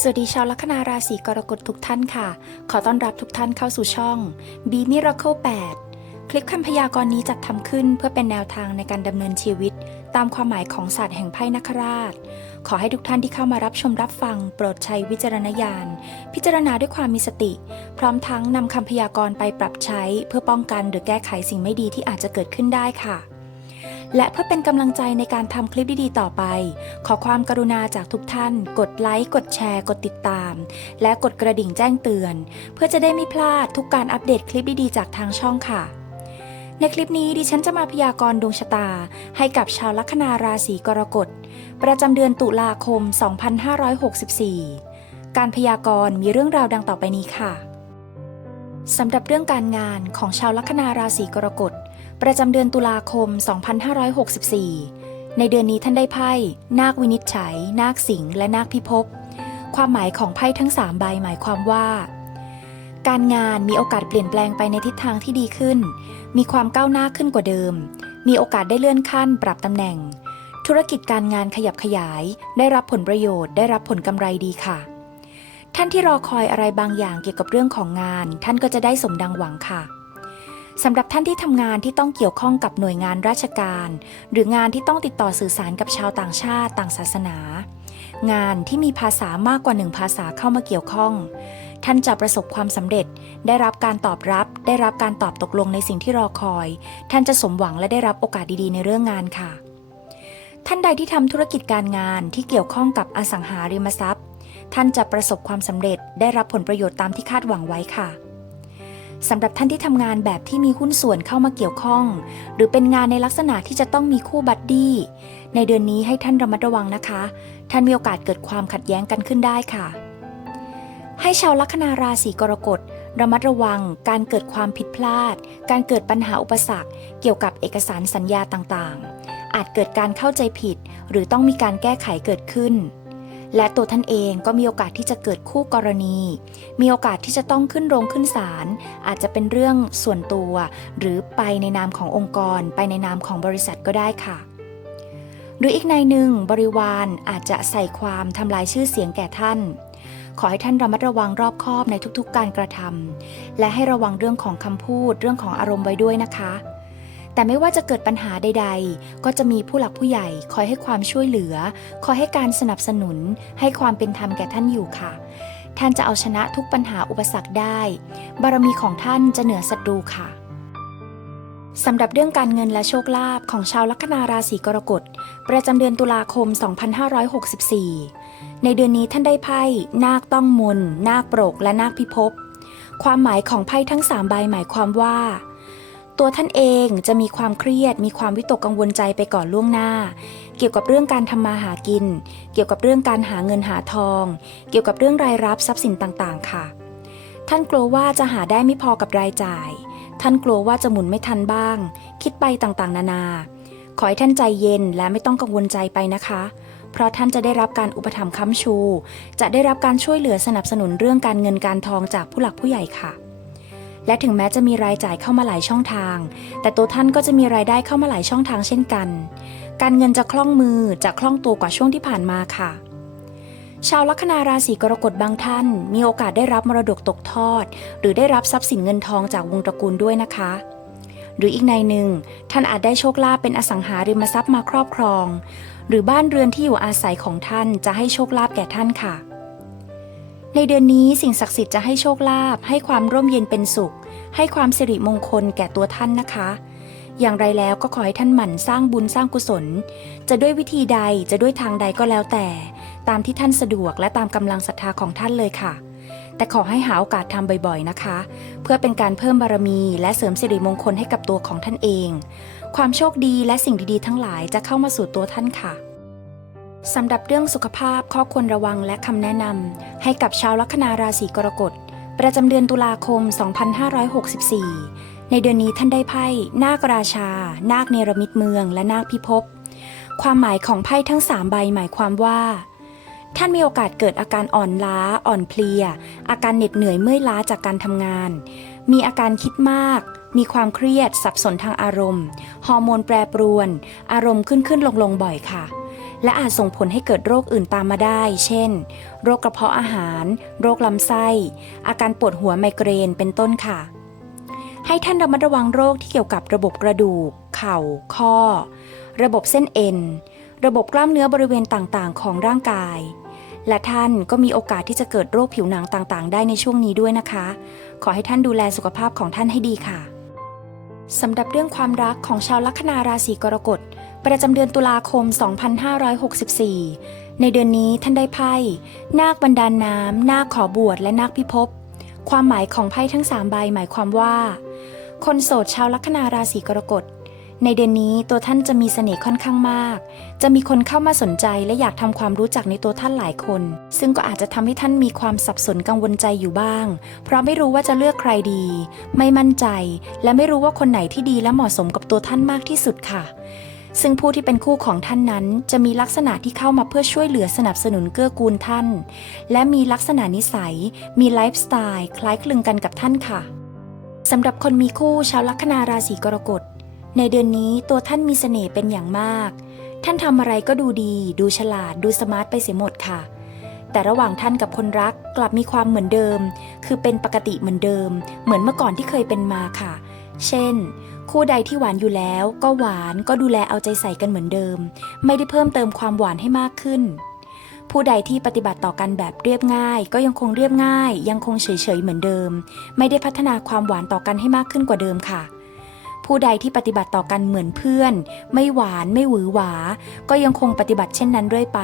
สวัสดีชาวลัคนาราศีกรกฎทุกท่านค่ะ ขอต้อนรับทุกท่านเข้าสู่ช่อง B Miracle 8 คลิปคำพยากรณ์นี้จัดทำขึ้นเพื่อเป็นแนวทางในการดำเนินชีวิต ตามความหมายของศาสตร์แห่งไพ่นักราช ขอให้ทุกท่านที่เข้ามารับชมรับฟัง โปรดใช้วิจารณญาณ พิจารณาด้วยความมีสติ พร้อมทั้งนำคำพยากรณ์ไปปรับใช้ เพื่อป้องกันหรือแก้ไขสิ่งไม่ดีที่อาจจะเกิดขึ้นได้ค่ะ และเพื่อเป็นกำลังใจในการทำคลิปดีๆต่อไป ขอความกรุณาจากทุกท่าน กดไลค์ กดแชร์ กดติดตาม และกดกระดิ่งแจ้งเตือน เพื่อจะได้ไม่พลาดทุกการอัปเดตคลิปดีๆจากทางช่องค่ะ ในคลิปนี้ดิฉันจะมาพยากรณ์ดวงชะตา ให้กับชาวลัคนาราศีกรกฎ ประจำเดือนตุลาคม 2564 การพยากรณ์มีเรื่องราวดังต่อไปนี้ค่ะสำหรับเรื่องการงานของชาวลัคนาราศีกรกฎ ประจำเดือนตุลาคม 2564 ในเดือนนี้ท่านได้ไพ่ นาควินิจฉัย นาคสิงห์และนาคพิภพ ความหมายของไพ่ทั้ง 3 ใบหมายความว่า การงานมีโอกาสเปลี่ยนแปลงไปในทิศทางที่ดีขึ้น มีความก้าวหน้าขึ้นกว่าเดิม มีโอกาสได้เลื่อนขั้นปรับตำแหน่ง ธุรกิจการงานขยับขยาย ได้รับผลประโยชน์ ได้รับผลกำไรดีค่ะ ท่านที่รอคอยอะไรบางอย่างเกี่ยวกับเรื่องของงาน ท่านก็จะได้สมดังหวังค่ะ สำหรับท่านที่ทำงานที่ต้องเกี่ยวข้องกับหน่วยงานราชการ หรืองานที่ต้องติดต่อสื่อสารกับชาวต่างชาติต่างศาสนา งานที่มีภาษามากกว่าหนึ่งภาษาเข้ามาเกี่ยวข้อง ท่านจะประสบความสำเร็จ ได้รับการตอบรับ ได้รับการตอบตกลงในสิ่งที่รอคอย ท่านจะสมหวังและได้รับโอกาสดีๆ ในเรื่องงานค่ะ ท่านใดที่ทำธุรกิจการงานที่เกี่ยวข้องกับอสังหาริมทรัพย์ ท่านจะประสบความสำเร็จ ได้รับผลประโยชน์ตามที่คาดหวังไว้ค่ะ สำหรับท่านที่ทำงานแบบที่มีหุ้นส่วนเข้ามาเกี่ยวข้อง หรือเป็นงานในลักษณะที่จะต้องมีคู่บัดดี้ ในเดือนนี้ให้ท่านระมัดระวังนะคะ ท่านมีโอกาสเกิดความขัดแย้งกันขึ้นได้ค่ะ ให้ชาวลัคนาราศีกรกฎระมัดระวังการเกิดความผิดพลาด การเกิดปัญหาอุปสรรค เกี่ยวกับเอกสารสัญญาต่างๆ อาจเกิดการเข้าใจผิด หรือต้องมีการแก้ไขเกิดขึ้น และตัวท่านเองก็มีโอกาสที่จะเกิดคู่กรณี มีโอกาสที่จะต้องขึ้นโรงขึ้นศาล อาจจะเป็นเรื่องส่วนตัว หรือไปในนามขององค์กร ไปในนามของบริษัทก็ได้ค่ะ หรืออีกในหนึ่งบริวารอาจจะใส่ความทำลายชื่อเสียงแก่ท่าน ขอให้ท่านระมัดระวังรอบคอบในทุกๆการกระทำและให้ระวังเรื่องของคำพูดเรื่องของอารมณ์ไว้ด้วยนะคะ แต่ไม่ว่าจะเกิดปัญหาใด ๆ ก็จะมีผู้หลักผู้ใหญ่คอยให้ความช่วยเหลือ คอยให้การสนับสนุน ให้ความเป็นธรรมแก่ท่านอยู่ค่ะ ท่านจะเอาชนะทุกปัญหาอุปสรรคได้ บารมีของท่านจะเหนือศัตรูค่ะสำหรับเรื่องการเงินและโชคลาภของชาวลัคนาราศีกรกฎ ประจำเดือนตุลาคม 2564 ในเดือนนี้ท่านได้ไพ่ นาคต้องมน นาคโปรก และนาคพิภพ ความหมายของไพ่ทั้งสามใบหมายความว่า ตัวท่านเองจะมีความเครียด มีความวิตกกังวลใจไปก่อนล่วงหน้า เกี่ยวกับเรื่องการทำมาหากิน เกี่ยวกับเรื่องการหาเงินหาทอง เกี่ยวกับเรื่องรายรับทรัพย์สินต่างๆ ค่ะ ท่านกลัวว่าจะหาได้ไม่พอกับรายจ่าย ท่านกลัวว่าจะหมุนไม่ทันบ้าง คิดไปต่างๆ นานา ขอให้ท่านใจเย็นและไม่ต้องกังวลใจไปนะคะ เพราะท่านจะได้รับการอุปถัมภ์ค้ำชู จะได้รับการช่วยเหลือสนับสนุนเรื่องการเงินการทองจากผู้หลักผู้ใหญ่ค่ะ และถึงแม้จะมีรายจ่ายเข้ามาหลายช่องทาง แต่ตัวท่านก็จะมีรายได้เข้ามาหลายช่องทางเช่นกัน การเงินจะคล่องมือจะคล่องตัวกว่าช่วงที่ผ่านมาค่ะ ชาวลัคนาราศีกรกฎบางท่าน มีโอกาสได้รับมรดกตกทอด หรือได้รับทรัพย์สินเงินทองจากวงตระกูลด้วยนะคะหรืออีกในหนึ่ง ท่านอาจได้โชคลาภเป็นอสังหาริมทรัพย์มาครอบครอง หรือบ้านเรือนที่อยู่อาศัยของท่านจะให้โชคลาภแก่ท่านค่ะ ในเดือนนี้สิ่งศักดิ์สิทธิ์จะให้โชคลาภให้ความร่มเย็นเป็นสุข ให้ความสิริมงคลแก่ตัวท่านนะคะ อย่างไรแล้วก็ขอให้ท่านหมั่นสร้างบุญสร้างกุศล จะด้วยวิธีใดจะด้วยทางใดก็แล้วแต่ ตามที่ท่านสะดวกและตามกำลังศรัทธาของท่านเลยค่ะ แต่ขอให้หาโอกาสทำบ่อยๆนะคะ เพื่อเป็นการเพิ่มบารมี และเสริมสิริมงคลให้กับตัวของท่านเอง ความโชคดีและสิ่งดีๆ ทั้งหลายจะเข้ามาสู่ตัวท่านค่ะ สำหรับเรื่องสุขภาพข้อควรระวังและคำแนะนำให้กับชาวลัคนาราศีกรกฎ ประจำเดือนตุลาคม 2564 ในเดือนนี้ท่านได้ไพ่นาคราชา นาคเนรมิตเมือง และนาคพิภพความหมายของไพ่ทั้งสามใบหมายความว่า ท่านมีโอกาสเกิดอาการอ่อนล้า อ่อนเพลีย อาการเหน็ดเหนื่อยเมื่อยล้าจากการทำงาน มีอาการคิดมาก มีความเครียด สับสนทางอารมณ์ ฮอร์โมนแปรปรวน อารมณ์ขึ้นขึ้นลงลงบ่อยค่ะ และอาจส่งผลให้เกิดโรคอื่นตามมาได้ เช่น โรคกระเพาะอาหาร โรคลำไส้ อาการปวดหัวไมเกรน เป็นต้นค่ะ ให้ท่านระมัดระวังโรคที่เกี่ยวกับระบบกระดูก เข่า ข้อ ระบบเส้นเอ็น ระบบกล้ามเนื้อบริเวณต่างๆ ของร่างกาย และท่านก็มีโอกาสที่จะเกิดโรคผิวหนังต่างๆ ได้ในช่วงนี้ด้วยนะคะ ขอให้ท่านดูแลสุขภาพของท่านให้ดีค่ะสำหรับเรื่องความรักของชาวลัคนาราศีกรกฎ ประจำเดือนตุลาคม 2564 ในเดือนนี้ท่านได้ไพ่ นาคบันดาลน้ำ นาคขอบวชและนาคพิภพ ความหมายของไพ่ทั้ง 3 ใบหมายความว่า คนโสดชาวลัคนาราศีกรกฎ ในเดือนนี้ตัวท่านจะมีเสน่ห์ค่อนข้างมาก จะมีคนเข้ามาสนใจและอยากทำความรู้จักในตัวท่านหลายคน ซึ่งก็อาจจะทำให้ท่านมีความสับสนกังวลใจอยู่บ้าง เพราะไม่รู้ว่าจะเลือกใครดี ไม่มั่นใจ และไม่รู้ว่าคนไหนที่ดีและเหมาะสมกับตัวท่านมากที่สุดค่ะ ซึ่งผู้ที่เป็นคู่ของท่านนั้น จะมีลักษณะที่เข้ามาเพื่อช่วยเหลือสนับสนุนเกื้อกูลท่าน และมีลักษณะนิสัย มีไลฟ์สไตล์คล้ายคลึงกันกับท่านค่ะสำหรับคนมีคู่ชาวลัคนาราศีกรกฎ ในเดือนนี้ตัวท่านมีเสน่ห์เป็นอย่างมาก ท่านทำอะไรก็ดูดี ดูฉลาด ดูสมาร์ทไปเสียหมดค่ะ แต่ระหว่างท่านกับคนรักกลับมีความเหมือนเดิม คือเป็นปกติเหมือนเดิม เหมือนเมื่อก่อนที่เคยเป็นมาค่ะ เช่น คู่ใดที่หวานอยู่แล้ว ก็หวานก็ดูแลเอาใจใส่กันเหมือนเดิม ไม่ได้เพิ่มเติมความหวานให้มากขึ้น ผู้ใดที่ปฏิบัติต่อกันแบบเรียบง่าย ก็ยังคงเรียบง่าย ยังคงเฉยๆเหมือนเดิม ไม่ได้พัฒนาความหวานต่อกันให้มากขึ้นกว่าเดิมค่ะ ผู้ใดที่ปฏิบัติต่อกันเหมือนเพื่อน ไม่หวานไม่หวือหวา ก็ยังคงปฏิบัติเช่นนั้นเรื่อยไป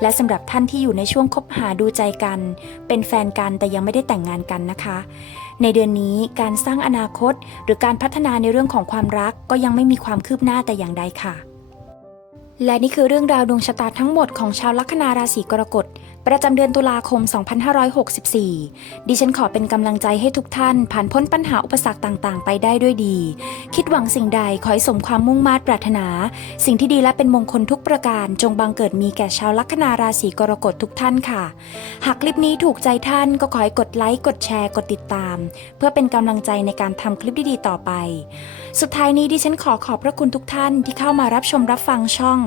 และสำหรับท่านที่อยู่ในช่วงคบหาดูใจกัน เป็นแฟนกันแต่ยังไม่ได้แต่งงานกันนะคะ ในเดือนนี้การสร้างอนาคต หรือการพัฒนาในเรื่องของความรักก็ยังไม่มีความคืบหน้าแต่อย่างใดค่ะ และนี่คือเรื่องราวดวงชะตาทั้งหมดของชาวลัคนาราศีกรกฎ ประจำเดือนตุลาคม 2564 ดิฉันขอเป็นกำลังใจให้ทุกท่าน ผ่านพ้นปัญหาอุปสรรคต่างๆ ไปได้ด้วยดี คิดหวังสิ่งใดขอให้สมความมุ่งมา่ปรารถนา สิ่งที่ดีและเป็นมงคลทุกประการ จงบังเกิดมีแก่ชาวลัคนาราศีกรกฎทุกท่านค่ะ หากคลิปนี้ถูกใจท่านก็ขอให้กดไลค์กดแชร์กดติดตาม เพื่อเป็นกำลังใจในการทำคลิปดีๆต่อไป สุดท้ายนี้ดิฉันขอขอบพระคุณทุกท่านที่เข้ามารับชมรับฟังช่อง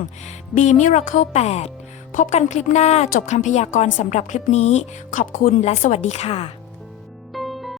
B Miracle 8 พบกันคลิปหน้าจบคำพยากรณ์สำหรับคลิปนี้ ขอบคุณและสวัสดีค่ะ